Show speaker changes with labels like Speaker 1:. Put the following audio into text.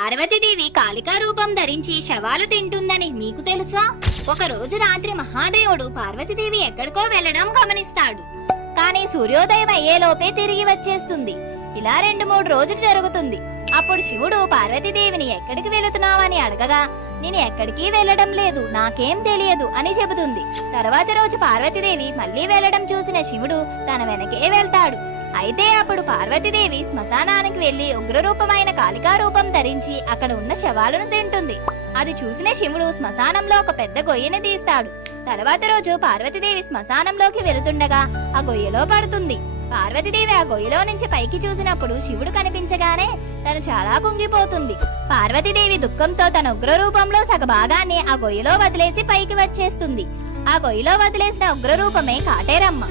Speaker 1: పార్వతీదేవి కాళికా రూపం ధరించి శవాలు తింటుందని మీకు తెలుసా? ఒక రోజు రాత్రి మహాదేవుడు పార్వతీదేవి ఎక్కడికో వెళ్ళడం గమనిస్తాడు. కానీ సూర్యోదయం అయ్యేలోపే తిరిగి వచ్చేస్తుంది. ఇలా రెండు మూడు రోజులు జరుగుతుంది. అప్పుడు శివుడు పార్వతీదేవిని ఎక్కడికి వెళుతున్నావని అడగగా నేను ఎక్కడికి వెళ్ళడం లేదు నాకేం తెలియదు అని చెబుతుంది. తర్వాత రోజు పార్వతీదేవి మళ్ళీ వెళ్ళడం చూసిన శివుడు తన వెనకే వెళ్తాడు. అయితే అప్పుడు పార్వతీదేవి శ్మశానానికి వెళ్ళి ఉగ్రరూపమైన కాళికా రూపం ధరించి అక్కడ ఉన్న శవాలను తింటుంది. అది చూసిన శివుడు శ్మశానంలో ఒక పెద్ద గొయ్యని తీస్తాడు. తర్వాత రోజు పార్వతీదేవి శ్మశానంలోకి వెళుతుండగా ఆ గొయ్యలో పడుతుంది. పార్వతీదేవి ఆ గొయ్యలో నుంచి పైకి చూసినప్పుడు శివుడు కనిపించగానే తను చాలా కుంగిపోతుంది. పార్వతీదేవి దుఃఖంతో తన ఉగ్ర రూపంలో సగభాగాన్ని ఆ గొయ్యలో వదిలేసి పైకి వచ్చేస్తుంది. ఆ గొయ్యలో వదిలేసిన ఉగ్రరూపమే కాటేరమ్మ.